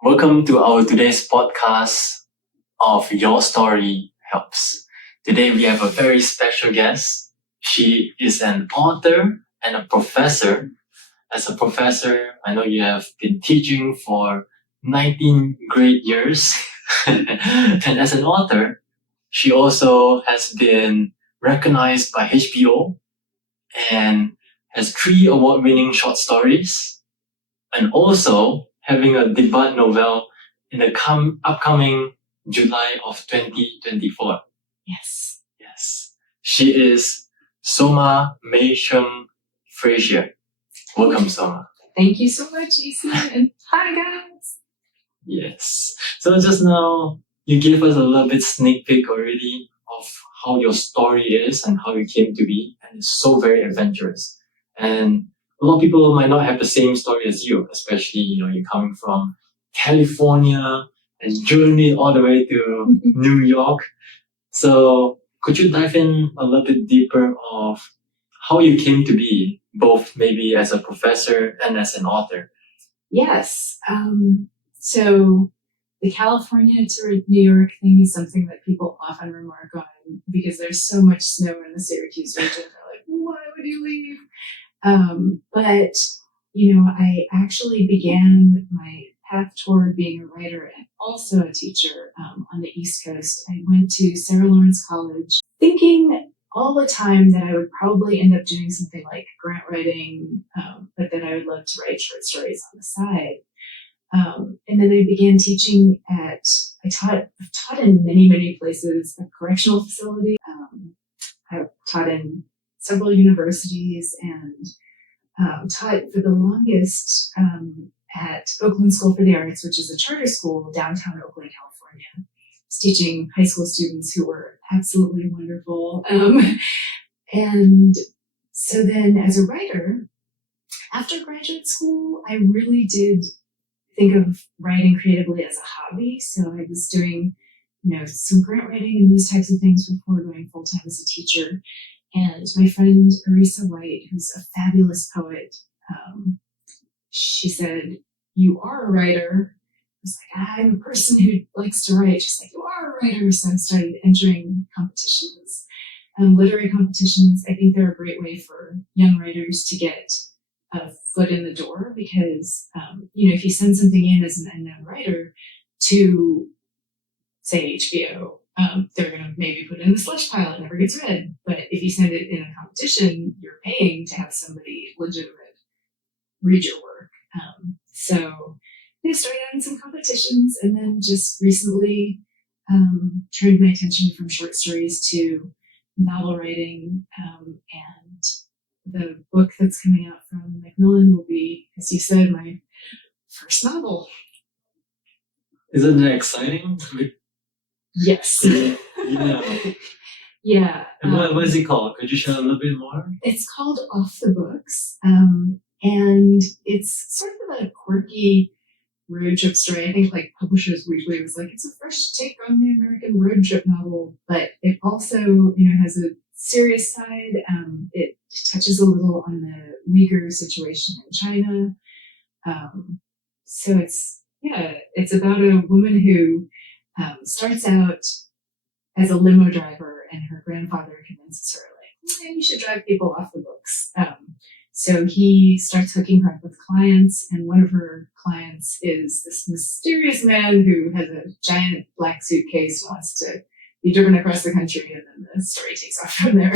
Welcome to our today's podcast of Your Story Helps. Today we have a very special guest. She is an author and a professor. As a professor, I know you have been teaching for 19 great years. And as an author, she also has been recognized by HBO and has 3 award-winning short stories, and also having a debut novel in the upcoming July of 2024. Yes. Yes. She is Soma Sheng Frazier. Welcome, Soma. Thank you so much, Eason. And hi, guys. Yes. So just now, you gave us a little bit sneak peek already of how your story is and how you came to be. And it's so very adventurous. And a lot of people might not have the same story as you, especially, you're coming from California and journey all the way to New York. So could you dive in a little bit deeper of how you came to be, both maybe as a professor and as an author? Yes. So the California to New York thing is something that people often remark on because there's so much snow in the Syracuse region. They're like, why would you leave? But, I actually began my path toward being a writer and also a teacher on the East Coast. I went to Sarah Lawrence College thinking all the time that I would probably end up doing something like grant writing, but that I would love to write short stories on the side. And then I began teaching I've taught in many, many places, a correctional facility. I've taught in several universities and taught for the longest at Oakland School for the Arts, which is a charter school downtown Oakland, California. I was teaching high school students who were absolutely wonderful. And so then as a writer, after graduate school, I really did think of writing creatively as a hobby. So I was doing, some grant writing and those types of things before going full-time as a teacher. And my friend Arisa White, who's a fabulous poet, she said, "You are a writer." I was like, "I'm a person who likes to write." She's like, "You are a writer." So I started entering competitions, literary competitions. I think they're a great way for young writers to get a foot in the door because, if you send something in as an unknown writer to, say, HBO, they're going to maybe put it in the slush pile. It never gets read. But if you send it in a competition, you're paying to have somebody legitimate read your work. So I started out in some competitions and then just recently turned my attention from short stories to novel writing. And the book that's coming out from McKoewn will be, as you said, my first novel. Isn't that exciting? Yes. Yeah. And what is it called? Could you share a little bit more? It's called Off the Books. And it's sort of about a quirky road trip story. I think like Publishers Weekly was like, it's a fresh take on the American road trip novel, but it also, has a serious side. It touches a little on the Uyghur situation in China. So it's about a woman who starts out as a limo driver, and her grandfather convinces her, like, you should drive people off the books. So he starts hooking her up with clients, and one of her clients is this mysterious man who has a giant black suitcase and wants to be driven across the country, and then the story takes off from there.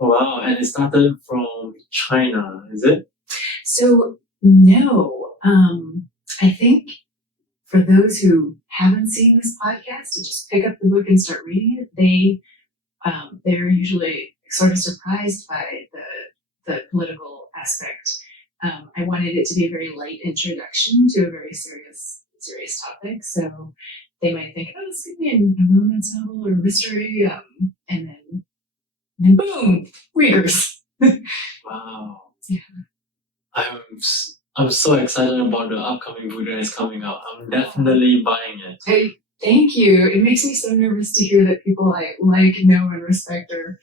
Wow, and it started from China, is it? So, no. I think for those who haven't seen this podcast, to just pick up the book and start reading it, they're usually sort of surprised by the political aspect. I wanted it to be a very light introduction to a very serious topic. So they might think, oh, this could be a romance novel or a mystery. And then boom, readers. Wow. Yeah. I'm so excited about the upcoming book that is coming out. I'm definitely buying it. Hey, thank you. It makes me so nervous to hear that people I like, know, and respect are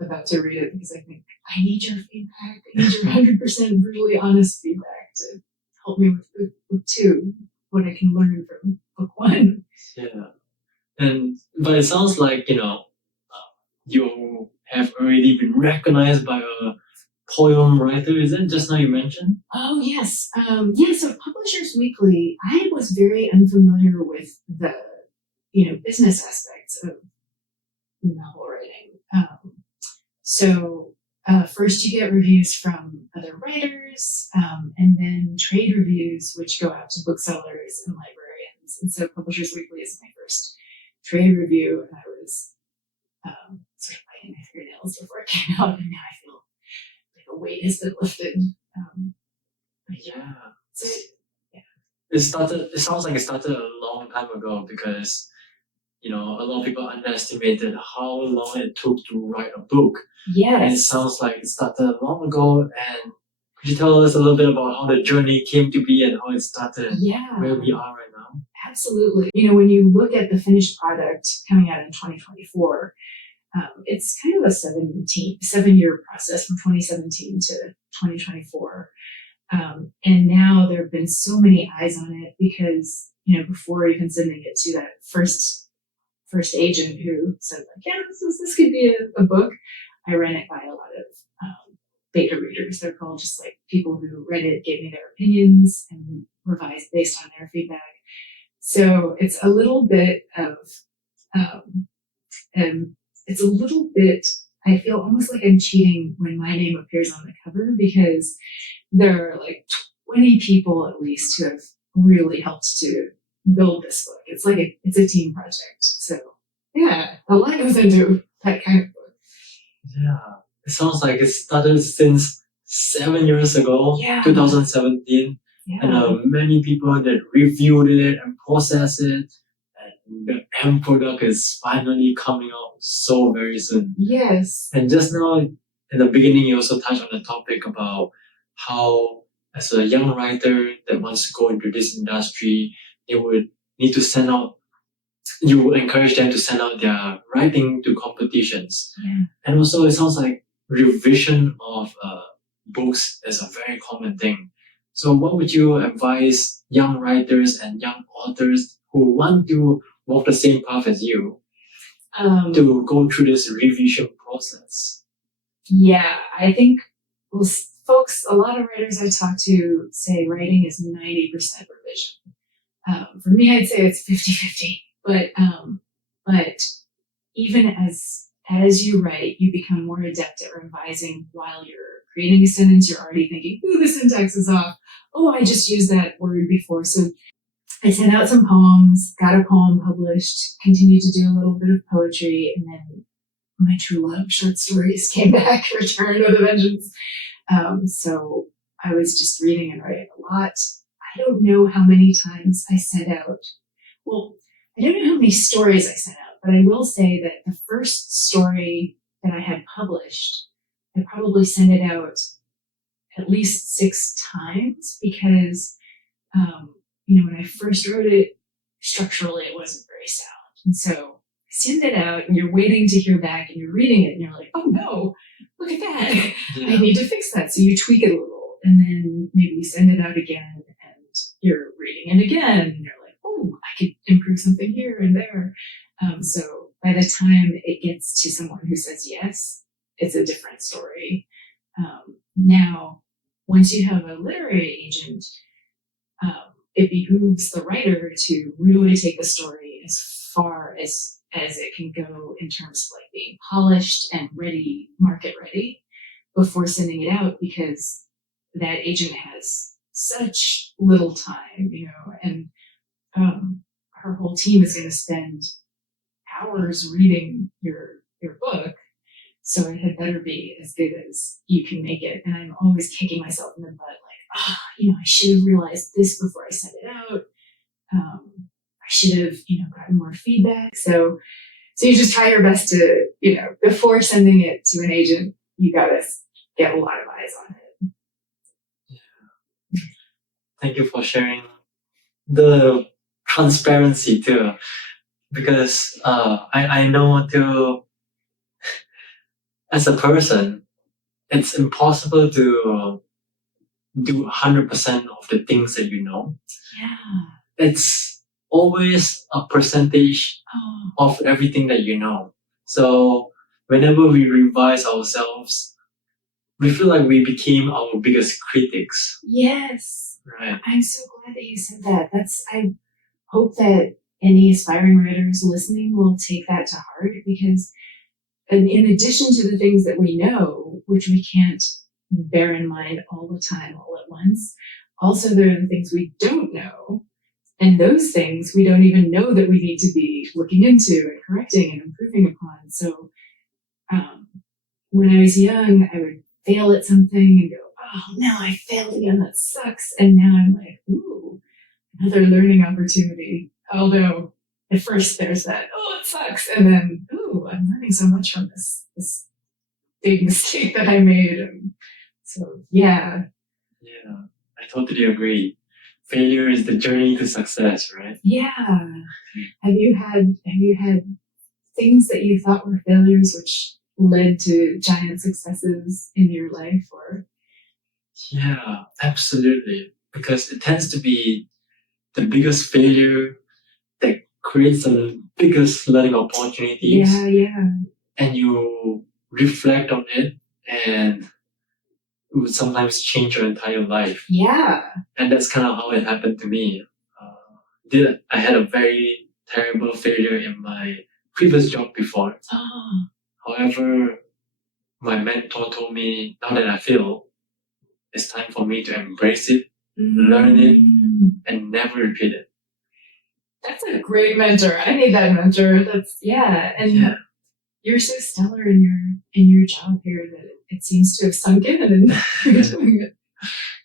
about to read it, because I think I need your feedback. I need your 100% brutally honest feedback to help me with book 2. what I can learn from book one. Yeah. But it sounds like, you have already been recognized by a poem writer. Is it just now you mentioned? Oh yes, So Publishers Weekly, I was very unfamiliar with the business aspects of novel writing. So first you get reviews from other writers, and then trade reviews, which go out to booksellers and librarians. And so Publishers Weekly is my first trade review, and I was sort of biting my fingernails before it came out, and now I feel like a weight has been lifted. Yeah. So, yeah. It sounds like it started a long time ago because, a lot of people underestimated how long it took to write a book. Yes. And it sounds like it started long ago. And could you tell us a little bit about how the journey came to be and how it started? Yeah. Where we are right now? Absolutely. When you look at the finished product coming out in 2024, it's kind of a 7-year process from 2017 to 2024. And now there have been so many eyes on it because, before even sending it to that first agent who said, like, yeah, this could be a book, I ran it by a lot of beta readers. They're called, just like people who read it, gave me their opinions and revised based on their feedback. So it's a little bit of, I feel almost like I'm cheating when my name appears on the cover because there are like 20 people at least who have really helped to build this book. It's a team project. So yeah, a lot goes into that kind of book. Yeah. It sounds like it started since 7 years ago, 2017. Yeah. And many people that reviewed it and processed it. And the end product is finally coming out so very soon. Yes. And just now, in the beginning, you also touched on the topic about how, as a young writer that wants to go into this industry, they would need to you would encourage them to send out their writing to competitions. Yeah. And also, it sounds like revision of books is a very common thing. So what would you advise young writers and young authors who want to walk the same path as you to go through this revision process? Yeah, I think folks, a lot of writers I talk to say writing is 90% revision. For me, I'd say it's 50-50. But even as you write, you become more adept at revising while you're creating a sentence. You're already thinking, ooh, the syntax is off. Oh, I just used that word before. So I sent out some poems, got a poem published, continued to do a little bit of poetry, and then my true love short stories came back, returned with a vengeance. So I was just reading and writing a lot. I don't know how many times I sent out. Well, I don't know how many stories I sent out, but I will say that the first story that I had published, I probably sent it out at least 6 times because, when I first wrote it, structurally it wasn't very sound. And so I send it out and you're waiting to hear back and you're reading it and you're like, oh no, look at that. Yeah. I need to fix that. So you tweak it a little and then maybe you send it out again and you're reading it again and you're like, oh, I could improve something here and there. So by the time it gets to someone who says yes, it's a different story. Now, once you have a literary agent, it behooves the writer to really take the story as far as it can go in terms of like being polished and ready, market ready, before sending it out, because that agent has such little time, and her whole team is going to spend hours reading your book. So it had better be as good as you can make it. And I'm always kicking myself in the butt, like, I should have realized this before I sent it out. I should have, gotten more feedback. So you just try your best to, before sending it to an agent, you gotta get a lot of eyes on it. Yeah. Thank you for sharing the transparency too, because I know too, as a person, it's impossible to do 100% of the things that you know. Yeah. it's always a percentage of everything that you know. So whenever we revise ourselves, we feel like we became our biggest critics. Yes. Right. I'm so glad that you said that. I hope that any aspiring writers listening will take that to heart, because in addition to the things that we know, which we can't bear in mind all the time, all at once, also there are the things we don't know. And those things we don't even know that we need to be looking into and correcting and improving upon. So when I was young, I would fail at something and go, oh no, I failed again, that sucks. And now I'm like, ooh, another learning opportunity. Although at first there's that, oh, it sucks. And then, ooh, I'm learning so much from this big mistake that I made. And so, yeah. Yeah, I totally agree. Failure is the journey to success, right? Yeah. Have you had things that you thought were failures which led to giant successes in your life? Or Yeah, absolutely. Because it tends to be the biggest failure that creates the biggest learning opportunities. yeah. And you reflect on it, and it would sometimes change your entire life. Yeah. And that's kind of how it happened to me. I had a very terrible failure in my previous job before. Oh. However, my mentor told me, now that I failed, it's time for me to embrace it, learn it, and never repeat it. That's a great mentor. I need that mentor. And you're so stellar in your job here that it seems to have sunk in and you're doing it.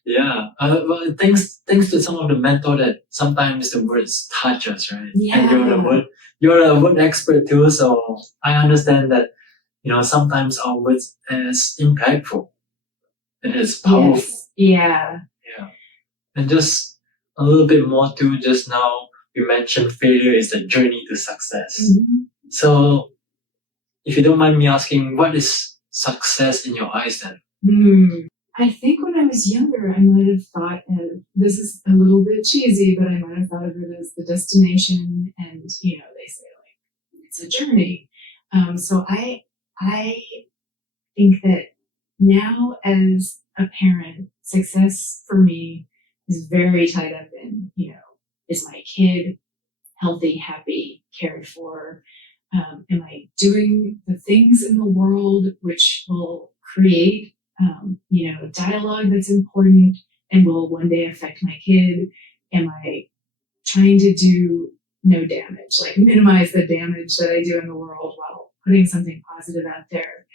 Yeah, well, thanks to some of the mentor that sometimes the words touch us, right? Yeah. And you're a word expert too, so I understand that, sometimes our words is impactful. It is powerful. Yes. Yeah. Yeah. And just a little bit more too, just now you mentioned failure is the journey to success. Mm-hmm. So if you don't mind me asking, what is success in your eyes then? I think when I was younger, I might have thought, this is a little bit cheesy, but I might have thought of it as the destination, and they say like it's a journey. So I think that now as a parent, success for me is very tied up in, is my kid healthy, happy, cared for? Am I doing the things in the world which will create dialogue that's important and will one day affect my kid? Am I trying to do no damage, like minimize the damage that I do in the world while putting something positive out there?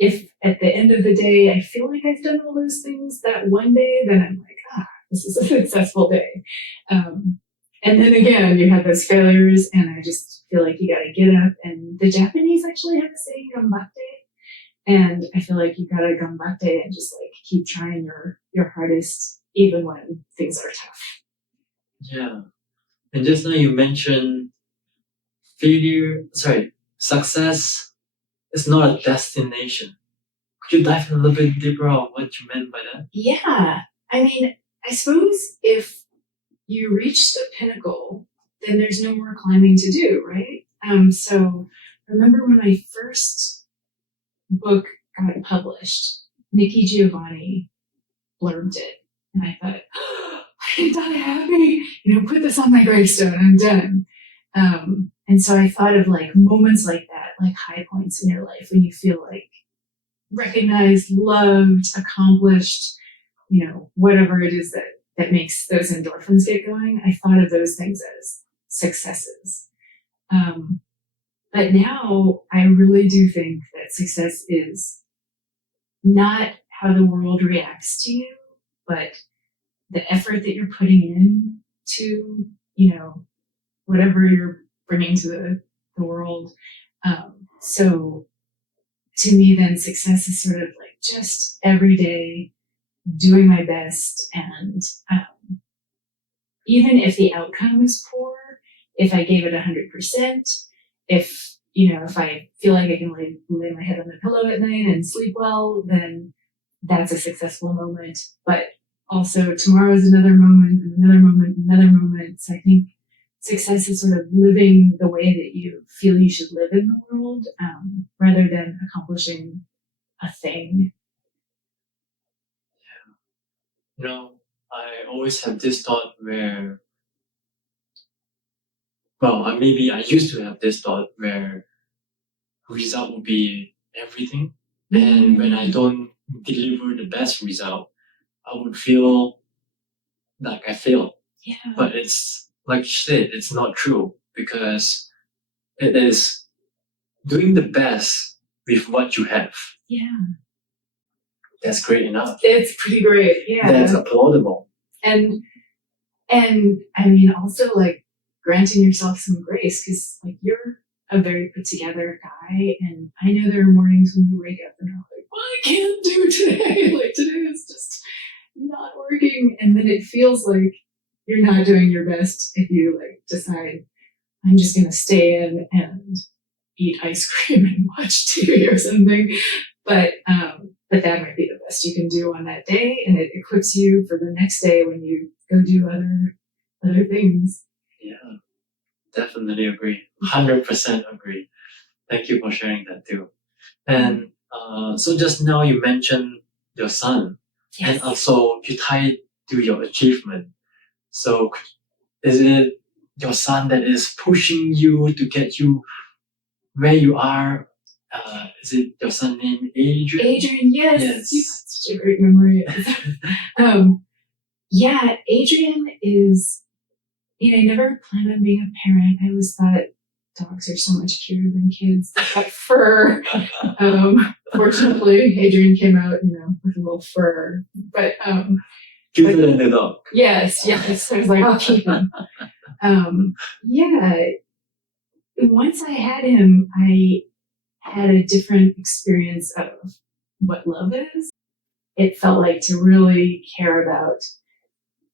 If at the end of the day I feel like I've done all those things that one day, then I'm like, this is a successful day. And then again, you have those failures, and I just feel like you got to get up. And the Japanese actually have the saying "gambate," and I feel like you got to gambate and just like keep trying your hardest, even when things are tough. Yeah, and just now you mentioned success is not a destination. Could you dive in a little bit deeper on what you meant by that? Yeah, I mean, I suppose if you reach the pinnacle, then there's no more climbing to do, right? So I remember when my first book got published, Nikki Giovanni blurbed it, and I thought, I die happy, put this on my gravestone, I'm done. And so I thought of like moments like that, like high points in your life when you feel like recognized, loved, accomplished, whatever it is that makes those endorphins get going. I thought of those things as successes. But now I really do think that success is not how the world reacts to you, but the effort that you're putting in to, whatever you're bringing to the world. So to me, then success is sort of like just every day doing my best, and even if the outcome is poor, if I gave it 100%, if I feel like I can lay my head on the pillow at night and sleep well, then that's a successful moment. But also tomorrow is another moment, and another moment, and So I think success is sort of living the way that you feel you should live in the world, rather than accomplishing a thing. You know, I always have this thought where, well, maybe I used to have this thought where result would be everything. And when I don't deliver the best result, I would feel like I failed. Yeah. But it's like you said, it's not true, because it is doing the best with what you have. Yeah. That's great enough. It's pretty great. Yeah. That's applaudable. And I mean, also like granting yourself some grace, because like you're a very put together guy, and I know there are mornings when you wake up and you're like, well, I can't do today. Like today is just not working, and then it feels like you're not doing your best if you like decide I'm just gonna stay in and eat ice cream and watch TV or something. But that might be the best you can do on that day, and it equips you for the next day when you go do other things. Yeah, definitely agree. 100% agree. Thank you for sharing that too. And so just now you mentioned your son, Yes. and also you tie it to your achievement. So is it your son that is pushing you to get you where you are? Is it your son named Adrian? Adrian, yes. Yes. You have such a great memory. Yeah, Adrian is, I never planned on being a parent. I always thought dogs are so much cuter than kids. They've got fur. Fortunately, Adrian came out, with a little fur. But Cuter than the dog. yes. I was like, I'll keep him. Yeah. Once I had him, I had a different experience of what love is. It felt like to really care about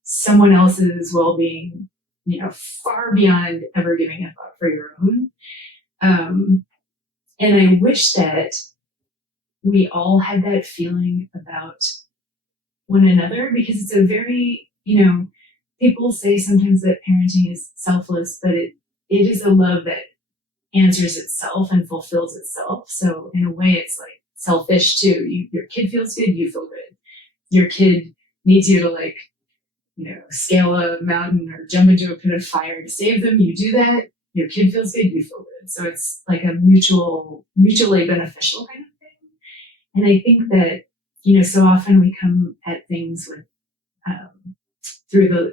someone else's well-being, far beyond ever giving a thought for your own. And I wish that we all had that feeling about one another, because it's a very, people say sometimes that parenting is selfless, but it is a love that answers itself and fulfills itself. So in a way, it's like selfish too. Your kid feels good, you feel good. Your kid needs you to scale a mountain or jump into a pit of fire to save them. You do that, your kid feels good, you feel good. So it's like a mutually beneficial kind of thing. And I think that, so often we come at things with,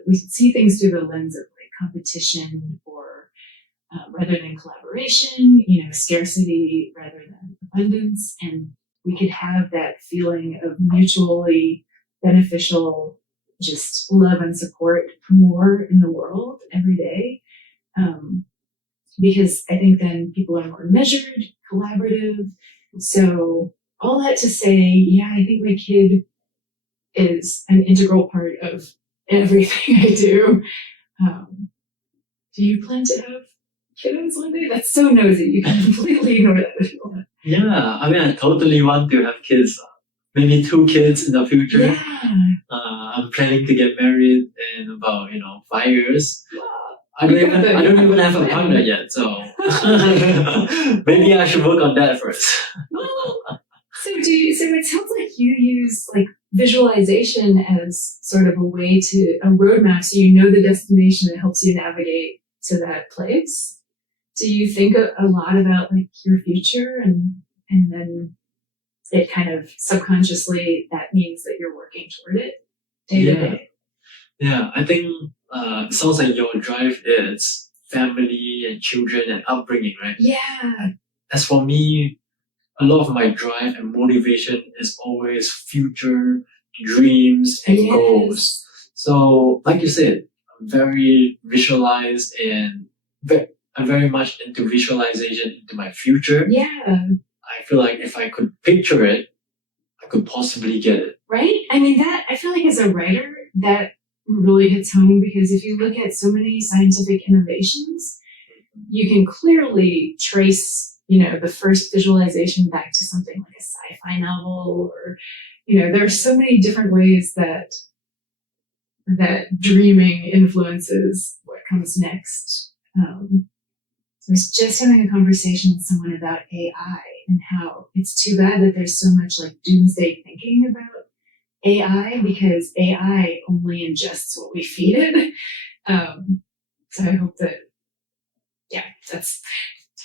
we see things through the lens of like competition, or rather than collaboration, scarcity rather than abundance. And we could have that feeling of mutually beneficial, just love and support more in the world every day. Because I think then people are more measured, collaborative. So all that to say, yeah, I think my kid is an integral part of everything I do. Do you plan to have kiddos one day? That's so nosy. You can completely ignore that if you want. Yeah, I mean, I totally want to have kids. Maybe 2 kids in the future. Yeah. I'm planning to get married in about 5 years. Wow. I don't even have a partner yet, so maybe I should work on that first. So it sounds like you use like visualization as sort of a roadmap, so you know the destination that helps you navigate to that place. Do you think a lot about like your future, and then it kind of subconsciously, that means that you're working toward it day to day? Yeah, I think it sounds like your drive is family and children and upbringing, right? Yeah. As for me, a lot of my drive and motivation is always future dreams and goals. So, like you said, I'm very visualized, and I'm very much into visualization into my future. Yeah. I feel like if I could picture it, I could possibly get it. Right? I mean, that, I feel like as a writer, that really hits home, because if you look at so many scientific innovations, you can clearly trace, the first visualization back to something like a sci-fi novel, or, there are so many different ways that dreaming influences what comes next. I was just having a conversation with someone about AI and how it's too bad that there's so much like doomsday thinking about AI because AI only ingests what we feed it. So I hope that,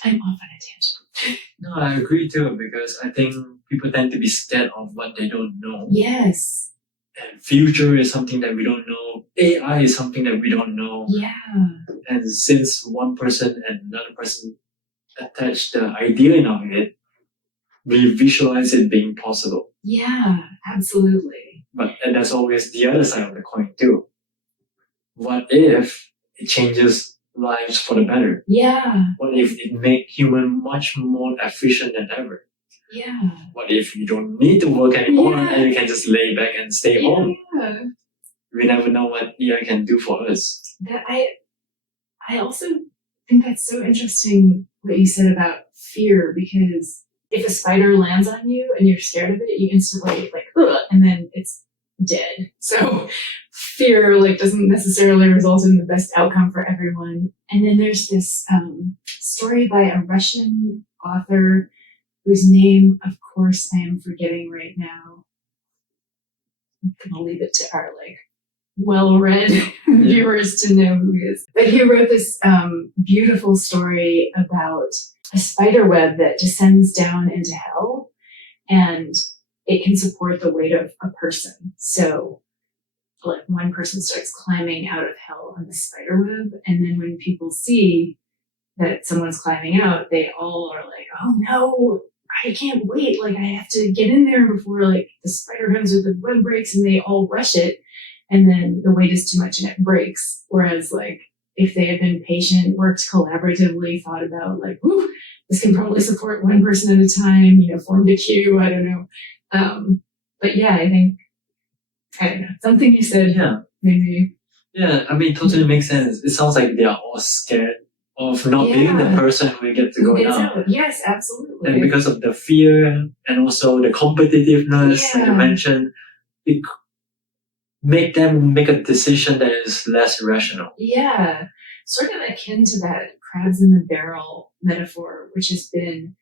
I'm off on a tangent. No, I agree too, because I think people tend to be scared of what they don't know. Yes. And future is something that we don't know. AI is something that we don't know. Yeah. And since one person and another person attach the idea of it, we visualize it being possible. Yeah, absolutely. And that's always the other side of the coin too. What if it changes lives for the better? Yeah. What if it make human much more efficient than ever? Yeah. What if you don't need to work anymore and you can just lay back and stay home? Yeah. We never know what AI can do for us. That I also think that's so interesting what you said about fear, because if a spider lands on you and you're scared of it, you instantly like, ugh, and then it's dead. So fear like doesn't necessarily result in the best outcome for everyone. And then there's this story by a Russian author whose name, of course, I am forgetting right now. I'm gonna leave it to our like well-read viewers to know who he is. But he wrote this beautiful story about a spider web that descends down into hell, and it can support the weight of a person. So like one person starts climbing out of hell on the spider web, and then when people see that someone's climbing out, they all are like, oh no, I can't wait. Like I have to get in there before like the spider comes with the web breaks, and they all rush it. And then the weight is too much and it breaks. Whereas like if they had been patient, worked collaboratively, thought about like, whew, this can probably support one person at a time, formed a queue, I don't know. But yeah, I don't know, something you said maybe. Yeah, I mean, totally makes sense. It sounds like they are all scared of not being the person who get to go down. Yes, absolutely. And because of the fear and also the competitiveness that you mentioned, it make them make a decision that is less rational. Yeah, sort of akin to that crabs in the barrel metaphor, which has been,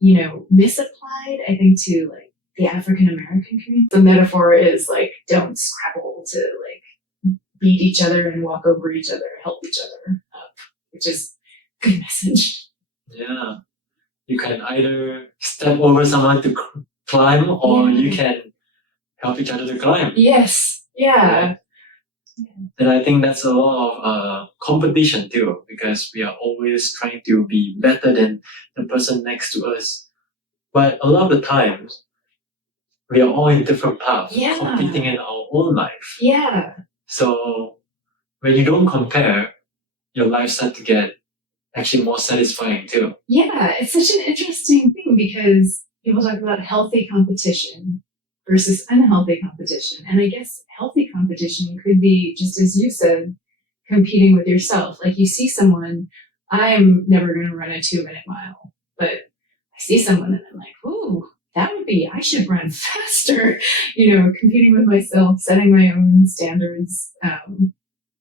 misapplied, I think, to like the African American community. The metaphor is like, don't scrabble to like beat each other and walk over each other, help each other up, which is a good message. Yeah, you can either step over someone to climb, or you can help each other to climb. Yes. Yeah. And I think that's a lot of competition too, because we are always trying to be better than the person next to us. But a lot of the times, we are all in different paths, competing in our own life. Yeah. So when you don't compare, your life starts to get actually more satisfying too. Yeah, it's such an interesting thing because people talk about healthy competition versus unhealthy competition. And I guess healthy competition could be, just as you said, competing with yourself. Like you see someone, I'm never going to run a 2-minute mile, but I see someone and I'm like, ooh, I should run faster, competing with myself, setting my own standards. And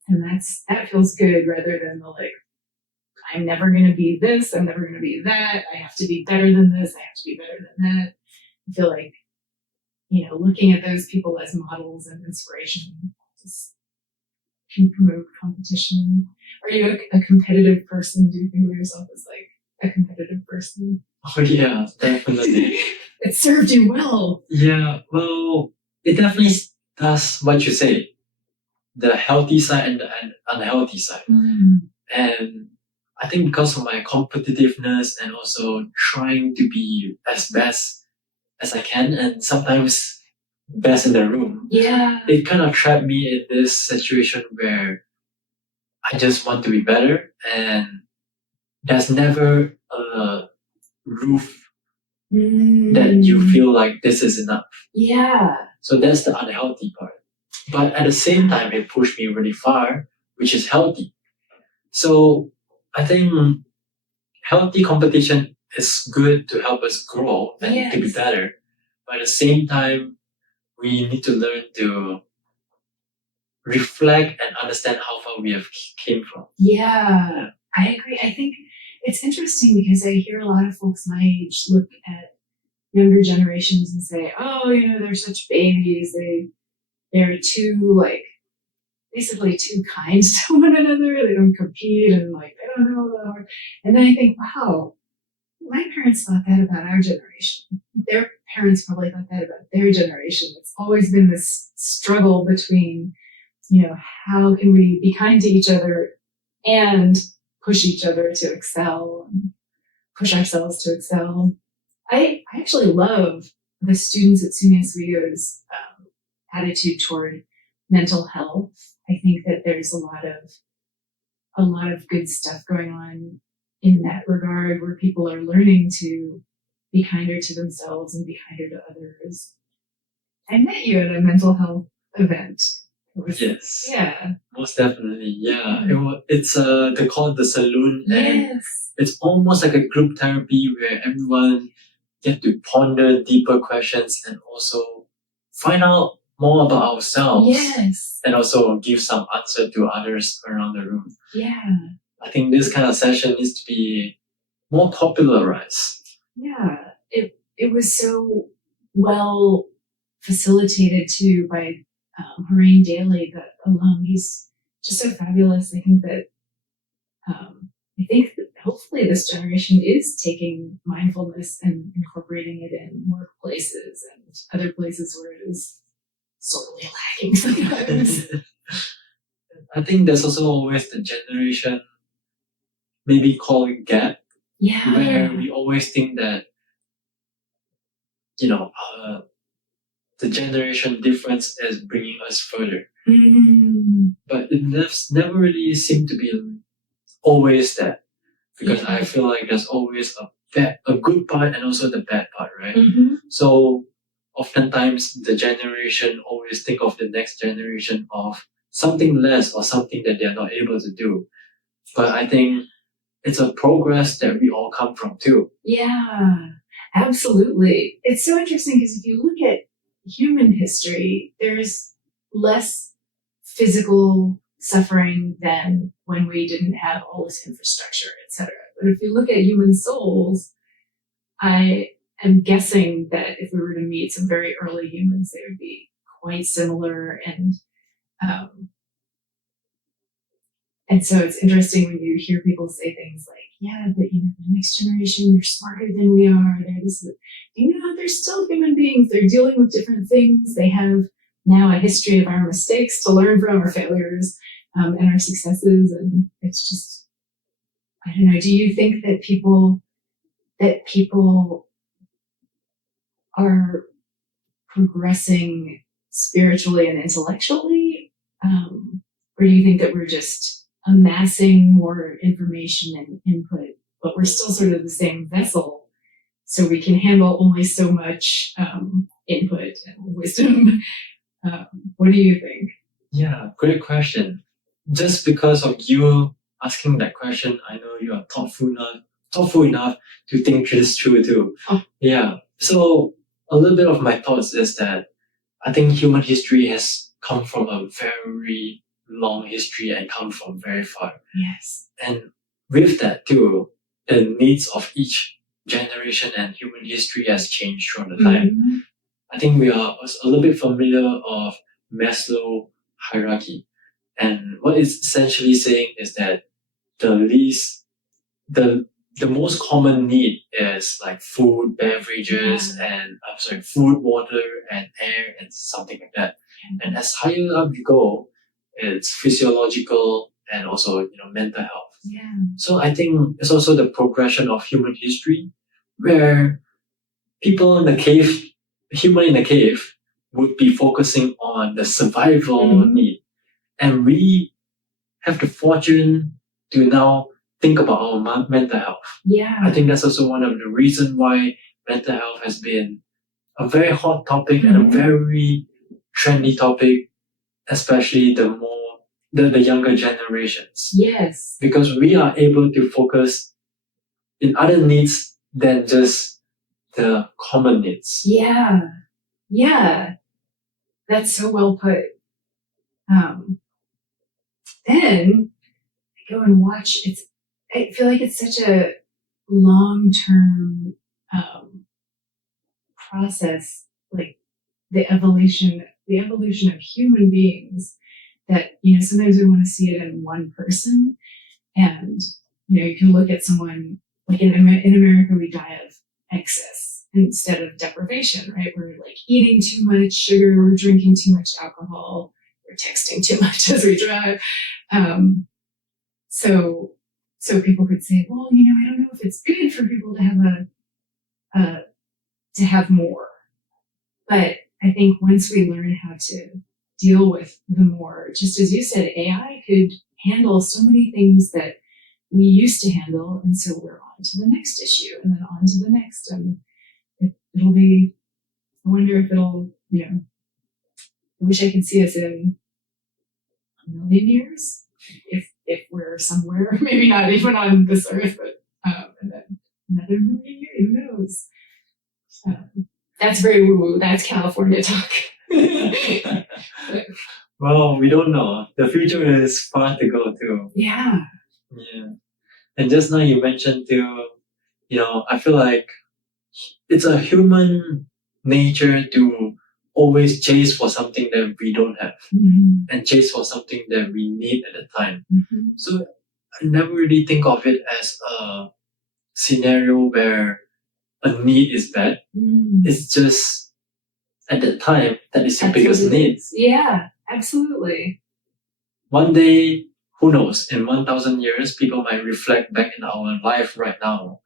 that feels good rather than the like, I'm never going to be this, I'm never going to be that, I have to be better than this, I have to be better than that. I feel like, looking at those people as models and inspiration just can promote competition. Are you a competitive person? Do you think of yourself as like a competitive person? Oh yeah, definitely. It served you well. Yeah, well, it definitely does what you say. The healthy side and the unhealthy side. And I think because of my competitiveness and also trying to be as best as I can, and sometimes best in the room. Yeah. It kind of trapped me in this situation where I just want to be better, and there's never a roof that you feel like this is enough. Yeah. So that's the unhealthy part. But at the same time, it pushed me really far, which is healthy. So I think healthy competition is good to help us grow and to be better. But at the same time, we need to learn to reflect and understand how far what we have came from. Yeah, I agree. I think it's interesting because I hear a lot of folks my age look at younger generations and say, oh, they're such babies. They're too, basically too kind to one another. They don't compete and they don't know the hard. And then I think, wow, my parents thought that about our generation. Their parents probably thought that about their generation. It's always been this struggle between, how can we be kind to each other and push each other to excel and push ourselves to excel. I actually love the students at S1E3's attitude toward mental health. I think that there's a lot of good stuff going on in that regard where people are learning to be kinder to themselves and be kinder to others. I met you at a mental health event. Yes. Yeah. Most definitely. Yeah. It's they call it the saloon, and Yes. it's almost like a group therapy where everyone get to ponder deeper questions and also find out more about ourselves. Yes. And also give some answer to others around the room. Yeah. I think this kind of session needs to be more popularized. Yeah. It was so well facilitated too by Horain Daly, the alum. He's just so fabulous. I think that hopefully this generation is taking mindfulness and incorporating it in workplaces and other places where it is sorely lacking sometimes. I think there's also always the generation, maybe called gap, Yeah. where we always think that, the generation difference is bringing us further. Mm. But it never really seemed to be always that. Because I feel like there's always a good part and also the bad part, right? Mm-hmm. So oftentimes the generation always think of the next generation of something less or something that they're not able to do. But I think it's a progress that we all come from too. Yeah, absolutely. It's so interesting because if you look at human history, there's less physical suffering than when we didn't have all this infrastructure, etc. But if you look at human souls, I am guessing that if we were to meet some very early humans, they would be quite similar. And so it's interesting when you hear people say things like, yeah, but the next generation, they're smarter than we are. They're still human beings. They're dealing with different things. They have now a history of our mistakes to learn from, our failures, and our successes. And it's just, I don't know. Do you think that people are progressing spiritually and intellectually? Or do you think that we're just amassing more information and input, but we're still sort of the same vessel, so we can handle only so much input and wisdom? What do you think? Yeah, great question. Just because of you asking that question, I know you are thoughtful enough to think this through too. Oh. Yeah. So a little bit of my thoughts is that I think human history has come from a very long history and come from very far. Yes. And with that too, the needs of each generation and human history has changed throughout the time. Mm-hmm. I think we are a little bit familiar of Maslow hierarchy. And what it's essentially saying is that the most common need is like food, beverages, and food, water, and air, and something like that. And as higher up you go, it's physiological and also mental health. Yeah. So I think it's also the progression of human history, where human in the cave would be focusing on the survival need, and we have the fortune to now think about our mental health. Yeah. I think that's also one of the reasons why mental health has been a very hot topic and a very trendy topic, especially the younger generations. Yes. Because we are able to focus in other needs than just the common needs. Yeah. Yeah. That's so well put. then I go and watch. I feel like it's such a long-term process, like the evolution of human beings, that, sometimes we want to see it in one person. And, you can look at someone, like in America, we die of excess instead of deprivation, right? We're like eating too much sugar, we're drinking too much alcohol, we're texting too much as we drive. So people could say, well, I don't know if it's good for people to have more. But I think once we learn how to deal with the more, just as you said, AI could handle so many things that we used to handle, and so we're on to the next issue, and then on to the next, and it'll be. I wonder if it'll. I wish I could see us in a million years, if we're somewhere, maybe not even on this earth, but and then another million years, who knows? That's very woo-woo. That's California talk. Well, we don't know. The future is far to go too. Yeah. Yeah. And just now you mentioned too, I feel like it's a human nature to always chase for something that we don't have, and chase for something that we need at the time. So I never really think of it as a scenario where a need is bad. It's just at the time that is your biggest need. Yeah, absolutely. One day, who knows, in 1,000 years, people might reflect back in our life right now.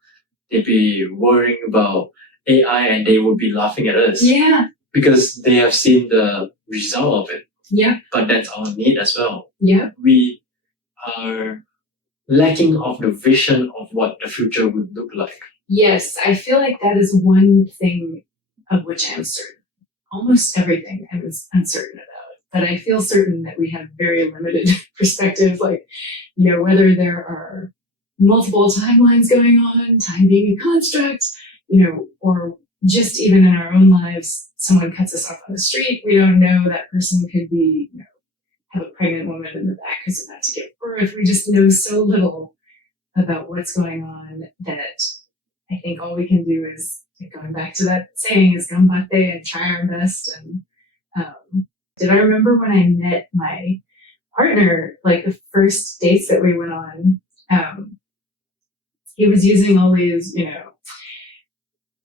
They'd be worrying about AI and they would be laughing at us. Yeah. Because they have seen the result of it. Yeah. But that's our need as well. Yeah. We are lacking of the vision of what the future would look like. Yes, I feel like that is one thing of which I'm certain. Almost everything I was uncertain about, but I feel certain that we have very limited perspective, like, whether there are multiple timelines going on, time being a construct, or just even in our own lives, someone cuts us off on the street, we don't know that person could be, have a pregnant woman in the back who's about to give birth. We just know so little about what's going on that I think all we can do is, going back to that saying, is gambate and try our best. And did I remember when I met my partner, like the first dates that we went on, he was using all these,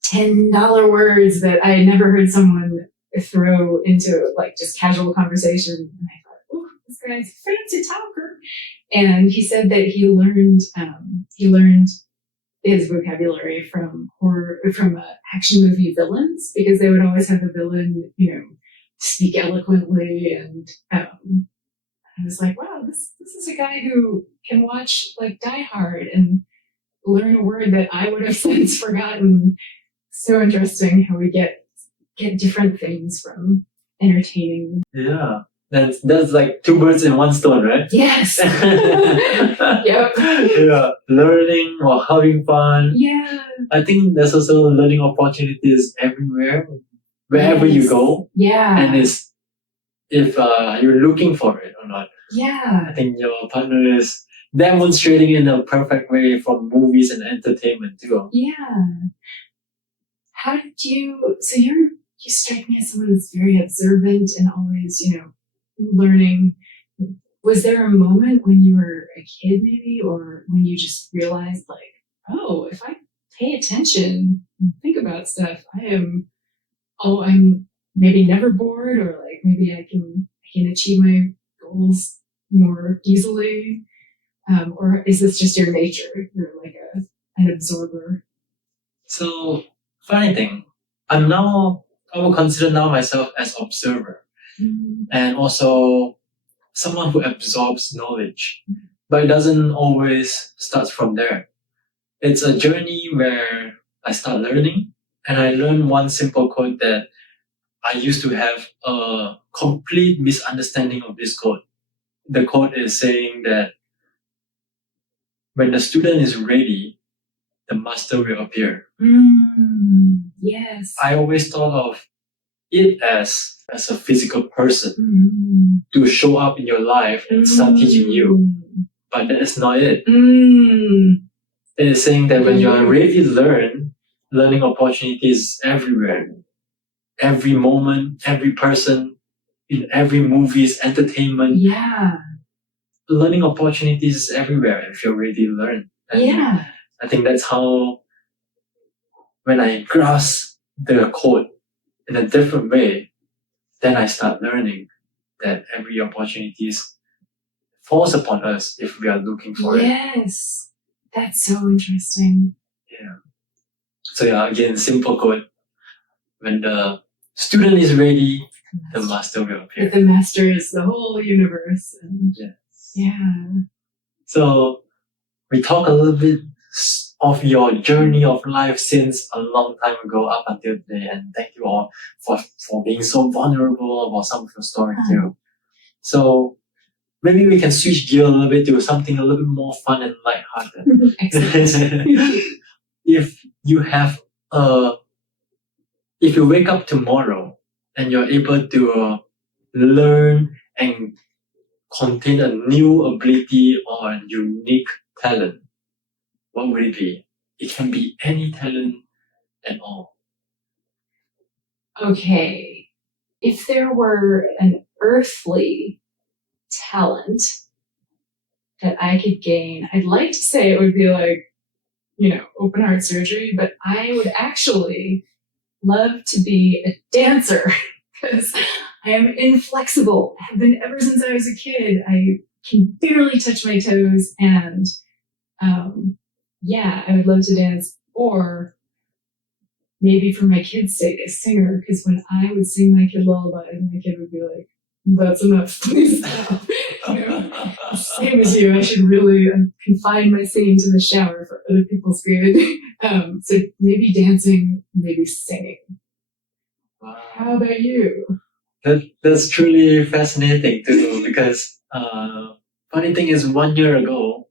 $10 words that I had never heard someone throw into like just casual conversation. And I thought, oh, this guy's a fancy talker. And he said that he learned his vocabulary from action movie villains, because they would always have a villain, speak eloquently. And I was like, wow, this is a guy who can watch like Die Hard and learn a word that I would have since forgotten. So interesting how we get different things from entertaining. Yeah. That's like two birds in one stone, right? Yes. Yep. Yeah. Learning or having fun. Yeah. I think there's also learning opportunities everywhere, wherever you go. Yeah. And it's if you're looking for it or not. Yeah. I think your partner is demonstrating in a perfect way from movies and entertainment too. Yeah. How did you? So you strike me as someone who's very observant and always, learning. Was there a moment when you were a kid maybe, or when you just realized like, oh, if I pay attention and think about stuff, I'm maybe never bored, or like maybe I can achieve my goals more easily? Or is this just your nature? You're like an absorber. So funny thing, I will consider now myself as observer. And also someone who absorbs knowledge, but it doesn't always start from there. It's a journey where I start learning, and I learned one simple code that I used to have a complete misunderstanding of this code. The code is saying that when the student is ready, the master will appear. Yes. I always thought of it as as a physical person Mm. to show up in your life and start teaching you. But that is not it. Mm. It is saying that when you are ready to learn, learning opportunities everywhere. Every moment, every person, in every movies, entertainment. Yeah. Learning opportunities everywhere if you're ready to learn. And Yeah. I think that's how, when I grasp the code in a different way, then I start learning that every opportunity falls upon us if we are looking for it. Yes. That's so interesting. Yeah. So yeah, again, simple code. When the student is ready, the master will appear. But the master is the whole universe. And Yes. yeah. So we talk a little bit of your journey of life since a long time ago up until today, and thank you all for being so vulnerable about some of your story too. So maybe we can switch gear a little bit to something a little bit more fun and lighthearted. If you have if you wake up tomorrow and you're able to learn and contain a new ability or a unique talent, what would it be? It can be any talent at all. Okay. If there were an earthly talent that I could gain, I'd like to say it would be like, open heart surgery, but I would actually love to be a dancer because I am inflexible. I have been ever since I was a kid. I can barely touch my toes, and I would love to dance. Or maybe for my kid's sake, a singer, because when I would sing my kid lullabies, my kid would be like, "That's enough, please stop." Same as you, I should really confine my singing to the shower for other people's good. So maybe dancing, maybe singing. Wow. How about you? That's truly fascinating too, because funny thing is 1 year ago,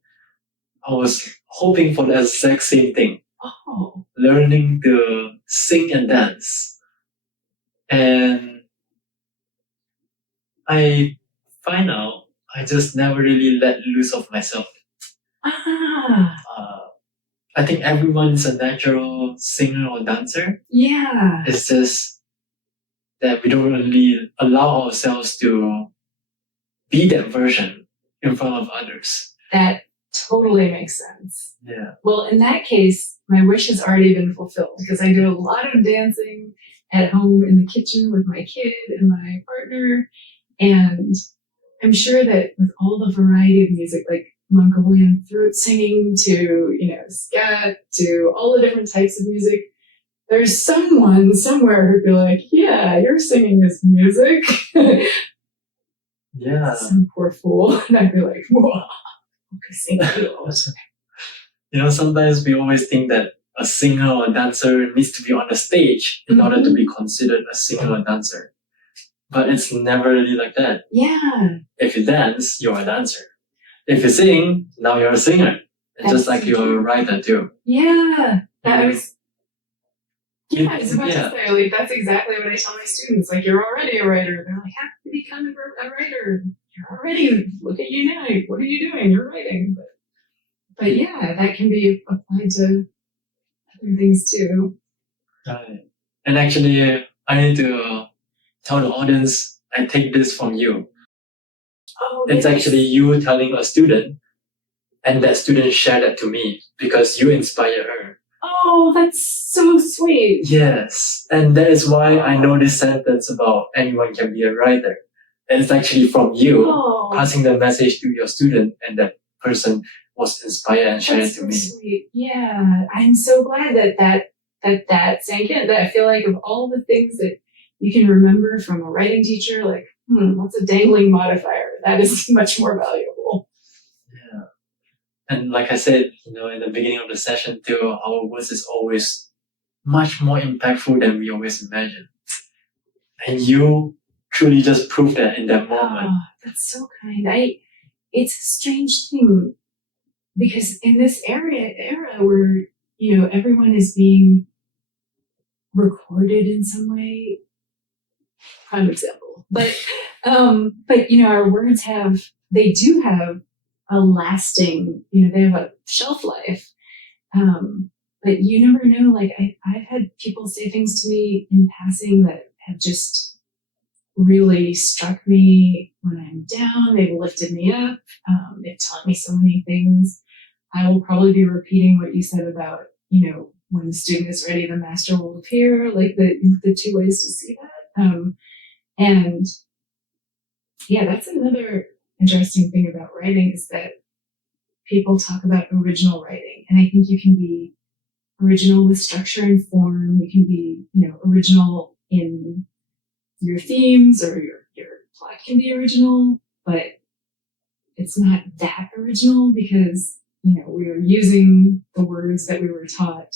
I was hoping for the exact same thing. Oh. Learning to sing and dance. And I find out I just never really let loose of myself. I think everyone's a natural singer or dancer. Yeah. It's just that we don't really allow ourselves to be that version in front of others. That totally makes sense. Yeah. Well, in that case, my wish has already been fulfilled because I do a lot of dancing at home in the kitchen with my kid and my partner. And I'm sure that with all the variety of music, like Mongolian throat singing to, scat to all the different types of music, there's someone somewhere who'd be like, yeah, your singing is music. Yeah. Some poor fool. And I'd be like, whoa, okay, thank you. Sometimes we always think that a singer or dancer needs to be on the stage in order to be considered a singer or dancer. But it's never really like that. Yeah. If you dance, you're a dancer. If you sing, now you're a singer. And just like you're a writer too. Yeah. I was about to say, like, that's exactly what I tell my students. Like, you're already a writer. They're like, how can you become a writer? You're already, look at you now. What are you doing? You're writing. But yeah, that can be applied to other things too. Right. And actually, I need to tell the audience, I take this from you. Oh, it's actually you telling a student, and that student shared that to me because you inspire her. Oh, that's so sweet. Yes, and that is why I know this sentence about anyone can be a writer. And it's actually from you passing the message to your student, and that person was inspired and shared it to me. Sweet. Yeah, I'm so glad that sank in. That I feel like of all the things that you can remember from a writing teacher, like, what's a dangling modifier? That is much more valuable. Yeah. And like I said, in the beginning of the session too, our words is always much more impactful than we always imagine. And you truly just proved that in that moment. Oh, that's so kind. It's a strange thing because in this era where, everyone is being recorded in some way, prime example. But our words do have a lasting, they have a shelf life. But you never know. Like I've had people say things to me in passing that have just really struck me when I'm down. They've lifted me up. They've taught me so many things. I will probably be repeating what you said about, when the student is ready, the master will appear, like the two ways to see that. And yeah, that's another interesting thing about writing is that people talk about original writing. And I think you can be original with structure and form. You can be, original in your themes, or your plot can be original, but it's not that original because, we are using the words that we were taught,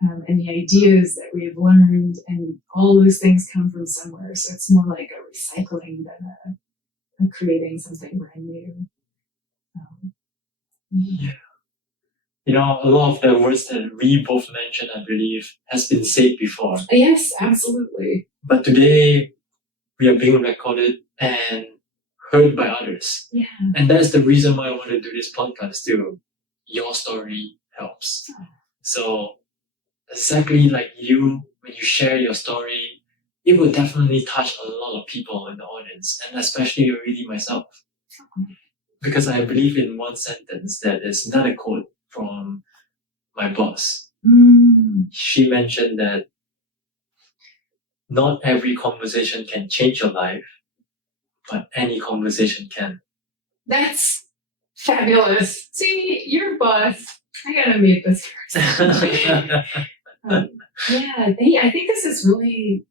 and the ideas that we've learned, and all those things come from somewhere. So it's more like a recycling than a creating something brand new. Yeah. A lot of the words that we both mentioned, I believe, has been said before. Yes, absolutely. But today, we are being recorded and heard by others. Yeah. And that's the reason why I want to do this podcast too. Your story helps. Oh. So exactly like you, when you share your story, it will definitely touch a lot of people in the audience, and especially really myself. Because I believe in one sentence that is not a quote from my boss. She mentioned that not every conversation can change your life, but any conversation can. That's fabulous. See, your boss, I gotta meet this person. I think this is really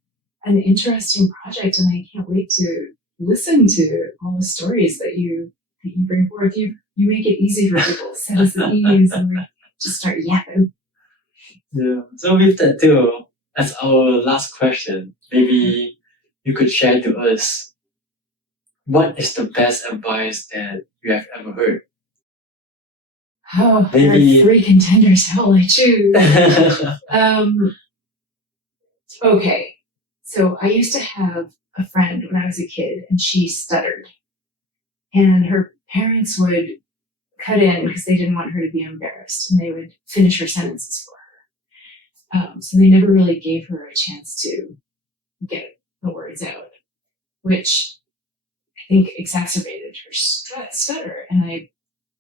an interesting project, and I can't wait to listen to all the stories that you bring forth. You make it easy for people, set us at ease, and we just start yapping. Yeah. So with that too, as our last question, maybe you could share to us, what is the best advice that you have ever heard? Oh, maybe there are 3 contenders. How will I choose? Okay. So I used to have a friend when I was a kid, and she stuttered. And her parents would cut in because they didn't want her to be embarrassed, and they would finish her sentences for her. So they never really gave her a chance to get the words out, which I think exacerbated her stutter. And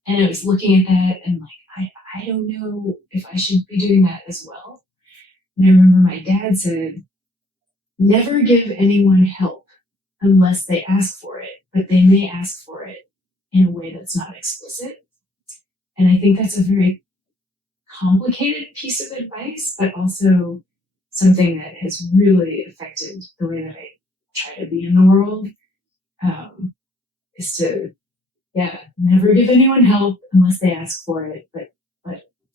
I was looking at that and like, I don't know if I should be doing that as well. And I remember my dad said, never give anyone help unless they ask for it, but they may ask for it in a way that's not explicit. And I think that's a very complicated piece of advice, but also something that has really affected the way that I try to be in the world, is to, never give anyone help unless they ask for it, but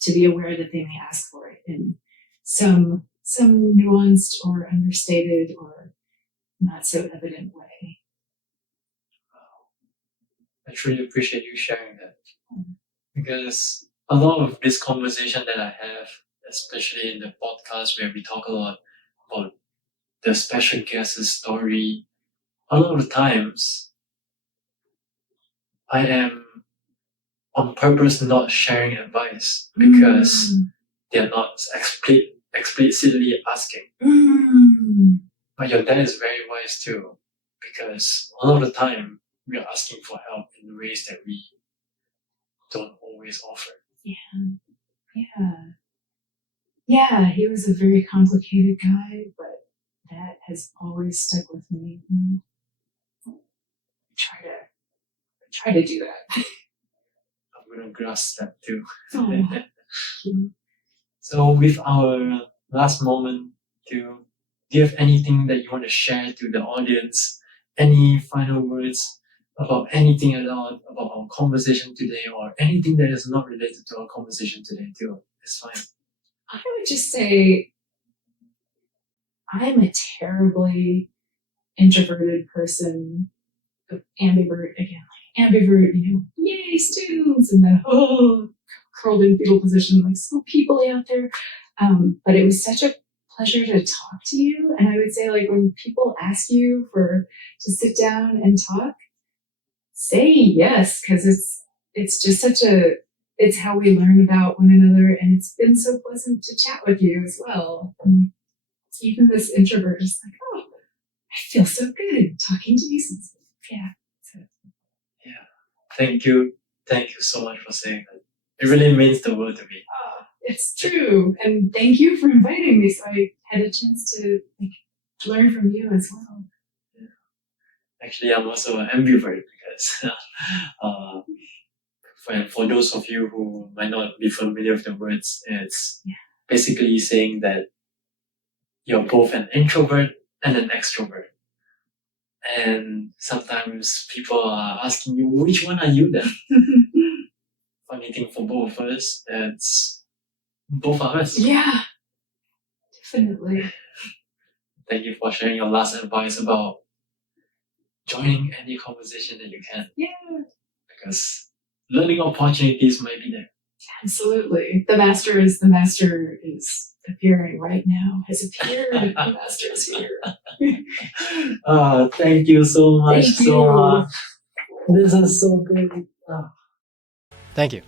to be aware that they may ask for it in some nuanced or understated or not so evident way. I truly appreciate you sharing that, because a lot of this conversation that I have, especially in the podcast where we talk a lot about the special guest's story, a lot of times I am on purpose not sharing advice because they're not explicitly asking. But your dad is very wise too, because a lot of the time we are asking for help in ways that we don't always offer. Yeah, he was a very complicated guy, but that has always stuck with me. I try to do that. I'm gonna grasp that too. Oh. So with our last moment too, do you have anything that you want to share to the audience? Any final words about anything at all, about our conversation today, or anything that is not related to our conversation today too? It's fine. I would just say I'm a terribly introverted person, ambivert, yay, students, and then, curled in fetal position, like so people out there. But it was such a pleasure to talk to you. And I would say, like, when people ask you to sit down and talk, say yes, because it's just it's how we learn about one another, and it's been so pleasant to chat with you as well. And like, even this introvert is like, oh, I feel so good talking to Eason. Yeah. So. Yeah. Thank you so much for saying that. It really means the world to me. It's true, and thank you for inviting me, so I had a chance to learn from you as well. Yeah. Actually, I'm also an ambivert because for those of you who might not be familiar with the words, it's basically saying that you're both an introvert and an extrovert. And sometimes people are asking you, which one are you then? Funny thing for both of us, it's both of us. Yeah, definitely. Thank you for sharing your last advice about joining any conversation that you can. Yeah. Because learning opportunities might be there. Absolutely. The master is appearing right now. Has appeared. The master is here. Thank you so much, Thank you. Soma. This is so great. Thank you.